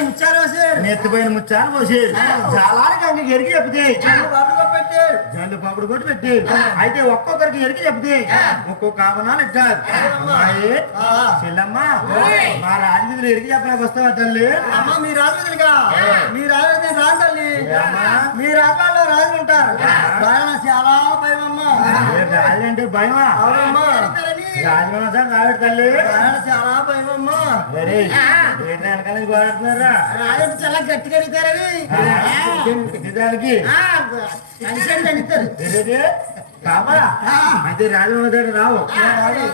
నెత్తిపోయిన ముచ్చారు వేసాడు నెత్తిపోయిన ముచ్చాను పోసి చాలా కంకి ఎరిగి చెప్తే. జల్లు పాపుడు కొట్టి పెట్టి అయితే ఒక్కొక్కరికి ఎరిగి చెప్తే. ఒక్కొక్క ఆవనాలు ఇచ్చారు. చెల్లమ్మ మా రాజమండ్రి ఎరిగి చెప్పడానికి వస్తావా తల్లి? అమ్మ మీ రాజుగా మీ రాజు రాజు తల్లి? మీ రాజ్యాల్లో రాజులు ఉంటారు. చాలా భయం అమ్మ అంటే భయమా? అవునమ్మా. చాలా భయం అమ్మ మరి ఏంటి వెనకాల నుంచి పోరాడుతున్నారా రాజు చాలా గట్టిగా అడుగుతారని? కాపా అయితే రాజమన్న సార్ రావు. రాజు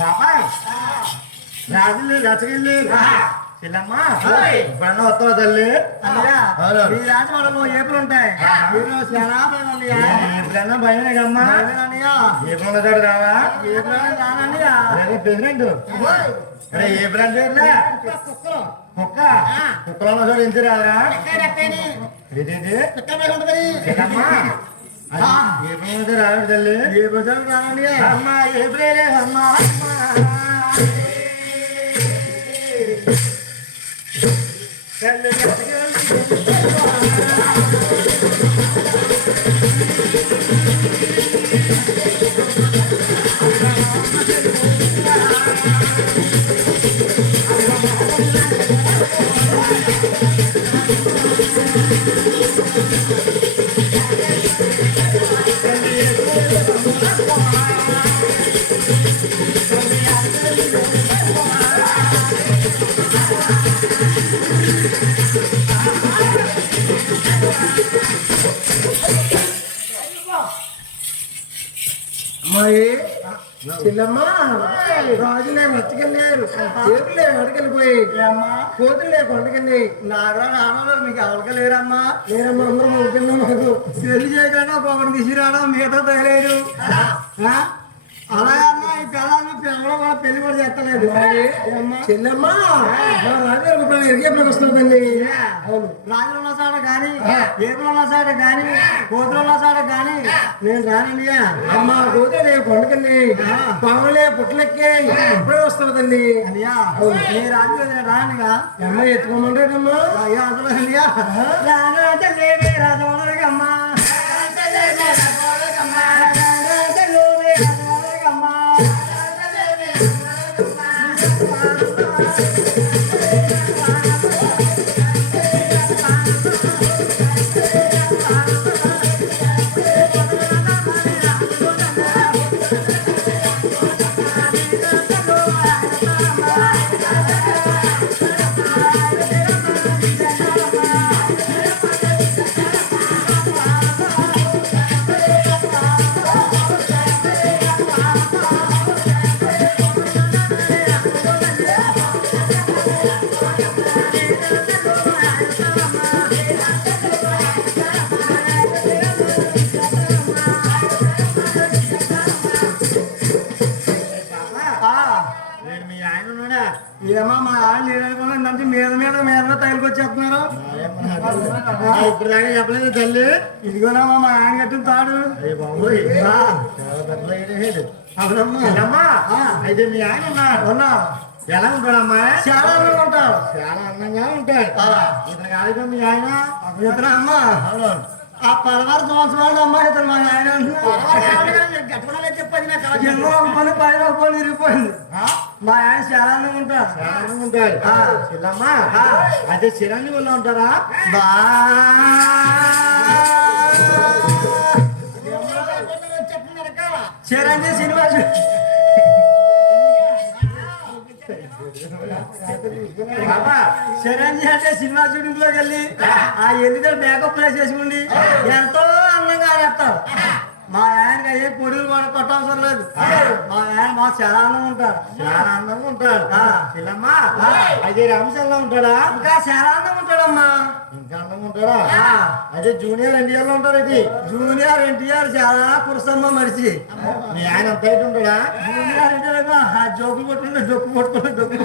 బాబాయ్ రాజులు రచగిల్లు చెల్లమ్మ ఇప్పుడన్నా వస్తావా తల్లి? అన్నయ్య, అవును. మీ రాజమండ్రిలో ఏపులు ఉంటాయి. మీరు చాలా భయం. ఎప్పుడన్నా భయమే కమ్మా భయమే అన్నయ్య. ఏ పొందతాడు రావా? ఏపులు రానన్నయ్య. ప్రెసిడెంట్. అరే కుక్కలు. కుక్క? కుక్కలో చోటు ఎక్కడ ఎక్కని? ఇదేంటి? భయం ఉంటది. చెల్లమ్మ అది ఏ పొందతాడు రావిడ తల్లి ఏ భుజాలు రానన్నయ్య. అమ్మ ఏప్రిలే అమ్మ అమ్మాయి చెల్లమ్మ రాజులే మర్చికెళ్ళారు ఏపులే అడగలిపోయి కోతులే కొండకెళ్ళి నారా నాన్నలో మీకు ఎవరికి లేరమ్మా? అందరూ ముగ్గురు మాకు. పెళ్ళి చేయకుండా ఒకరిని తీసుకురావడం మిగతా తగలేరు. అలా అమ్మా ఈ పిల్లలు పిల్లలు కూడా పెళ్ళి కూడా చేస్తలేదు. చెల్లమ్మ రాజు వస్తుందండి. అవును. రాజులు ఉన్న సాట కానీ ఏపులు ఉన్న సాట కానీ కోతులు ఉన్న సాట కానీ నేను అమ్మ కొండకండి పాములే పుట్లెక్కి ఇప్పుడే వస్తుందండి. అయ్యా నీ రాజు రానుగా అమ్మ ఎత్తుకోమంటాడమ్మా. అయ్యా అసలు అయ్యా రాను అంటే ఏమో మా ఆయన లేదనుకున్నా నంచి మీద మీద మీద తగిలికొచ్చేస్తున్నారు? ఇప్పుడు దాకా చెప్పలేదు తల్లి. ఇదిగోనమ్మా మా ఆయన కట్టిన తాడు. అవునమ్మా అయితే మీ ఆయన ఉన్నాడు ఉన్నా. ఎలా ఉంటాడమ్మా? చాలా అందంగా ఉంటారు చాలా అందంగా ఉంటాడు. ఇతను కాదు మీ ఆయన. ఇతను అమ్మా. అవును. ఆ పదహారు సంవత్సరాలు అమ్మా ఇతను మా ఆయన ఎన్నో ఒక పని పైన ఒక పని మా ఆయన అందంగా ఉంటారు ఉంటాడు. ఆ. చిల్లమ్మా అయితే చిరంజీవుల్లో ఉంటారా? బా. చిరంజీవి సినిమా బాబా అంటే సినిమా షూటింగ్లోకి వెళ్ళి ఆ ఎన్నికలు మేకప్ వేసేసుకుండి ఎంతో ఉంటాడు మా ఆయనకి అయ్యే పొడుగులు కూడా కొట్టవసరం లేదు. మా ఆయన మా చాలా ఉంటాడు చాలా అందంగా ఉంటాడు. అయితే అంశంలో ఉంటాడా? ఇంకా చాలా ఉంటాడమ్మా. ఇంకా అందంగా ఉంటాడా. అయితే జూనియర్ ఎన్టీఆర్లో ఉంటాడు ఇది. జూనియర్ ఎన్టీఆర్ చాలా కురసమ్మ మరిచి మీ ఆయన అంత ఉంటాడా? జూనియర్ ఎన్టీఆర్ ఆ జోకులు కొట్టుకుంటే డొక్కు కొట్టుకుంటే డొక్కు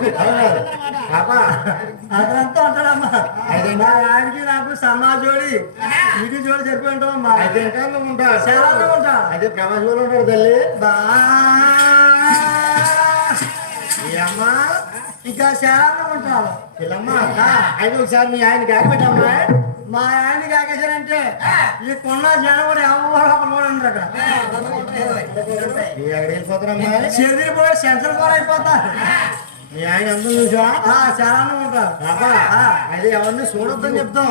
అదంతా ఉంటాడమ్మా. మా ఆయనకి నాకు సమాజ జోడి ఇది జోడి చెప్పి ఉంటామమ్మా అయితే ఇంకా అందంగా ఉంటాడు? చాలా ఉంటాడు అయితే ప్రవాస్లో ఉంటాడు తల్లి. బా. అమ్మ చెల్లమ్మ అయితే ఒకసారి మీ ఆయన గాలి పెట్టమ్మా మా ఆయన కాకేశారంటే ఈ కొన్న జనం కూడా ఎవరు ఉండరు అక్కడ. చెదిరిపోయి సెంటర్ కూడా అయిపోతారు. మీ ఆయన అందం చూసా ఆ, చాలా ఆనందంగా ఉంటారు అయితే ఎవరిని చూడొద్దని చెప్తాం.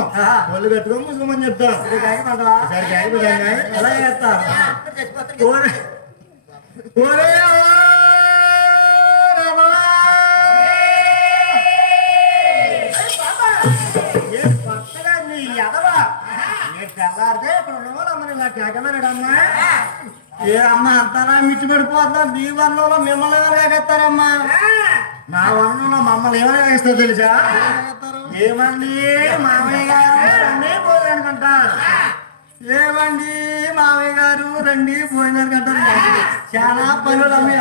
ఒళ్ళు కట్టుకొని ముసుకోమని చెప్తాం. ఇది కాకపోతే ఎలా చేస్తారు? తెల్లారితే ఇక్కడ ఉన్న వాళ్ళు ఇలా కేకమన్నాడమ్మా ఏ అమ్మ అంతారా మిట్టి పడిపోతా మీ వర్ణంలో మిమ్మల్ని లేకెత్తారమ్మా మా వర్ణంలో మమ్మల్ని వేస్తా తెలుసా? ఏమండి? మామయ్య గారు అన్నీ పోయానుకుంటా ఏమండి? మామయ్య గారు రండి పోయినారు కంటారు చాలా పనులు అమ్మి.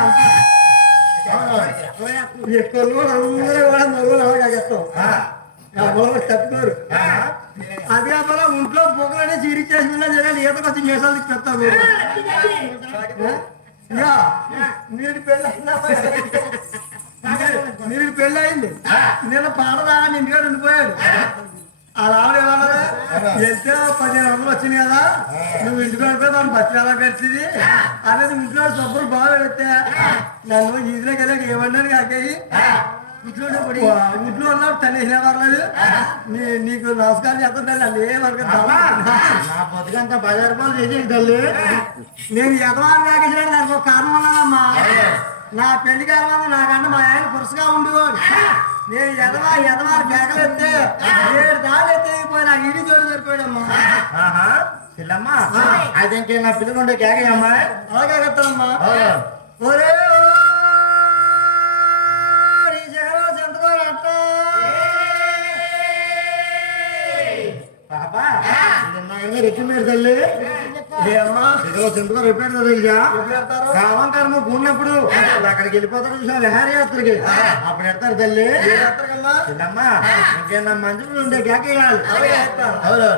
ఎక్కువ అందరూ కూడా నవ్వులు అలాగే చేస్తాం తప్పుకోరు అది కాకుండా ఒంట్లో పొగలనే చీరి చేసుకున్నా జరగాలి ఈతకు వచ్చి మీసాలు పెడతారు మీరు. పెళ్ళి మీరు పెళ్ళి అయింది. నేను పాడదా అని ఇంటికాడ ఉండిపోయాడు. అలా ఆవిడ ఏమన్నది వెళ్తే పదిహేను వందలు వచ్చింది కదా. నువ్వు ఇంటికి వెళ్ళిపోయి దాన్ని బతి ఎలా గడిచింది? అదే ఇంట్లో సబ్బులు బాగా పెడితే నన్ను ఈజీలోకి వెళ్ళాక ఏమన్నాను కాకయ్యి ఇంట్లో ఇంట్లో ఉన్నావు తల్లి ఏం పర్లేదు నీ- నీకు నమస్కారం చేస్తుంటే నన్ను ఏమనుకుంటా నా బతుకంతా బజారు పాలు చేసేది తల్లి. నేను యజమాని కాకేసాడు దానికి ఒక కారణం ఉన్నదమ్మా నా పెళ్ళి కాలం నాకంటే మా ఆయన పురుషుగా ఉండేవాడు నేను యజమా యజమాని కేకలెత్తే ఏడు దాళ్ళు ఎత్తేగిపోయి నాకు ఇడి సరిపోయాడమ్మా. ఆహా పిల్లమ్మ అయితే ఇంకే నా పిల్లలు ఉండే కేకయ్యమ్మా అలాగే కట్టాలమ్మా. నువ్వు సింపుల్ తెలుసా కావంటారు నువ్వు ఫోన్లు ఎప్పుడు అక్కడికి వెళ్ళిపోతారు చూసిన విహారయాత్రకి అప్పుడు ఎడతారు తల్లి. చిన్నమ్మా ఇంకేనా మంచి ఉండే గ్యాక్ వేయాలి అవును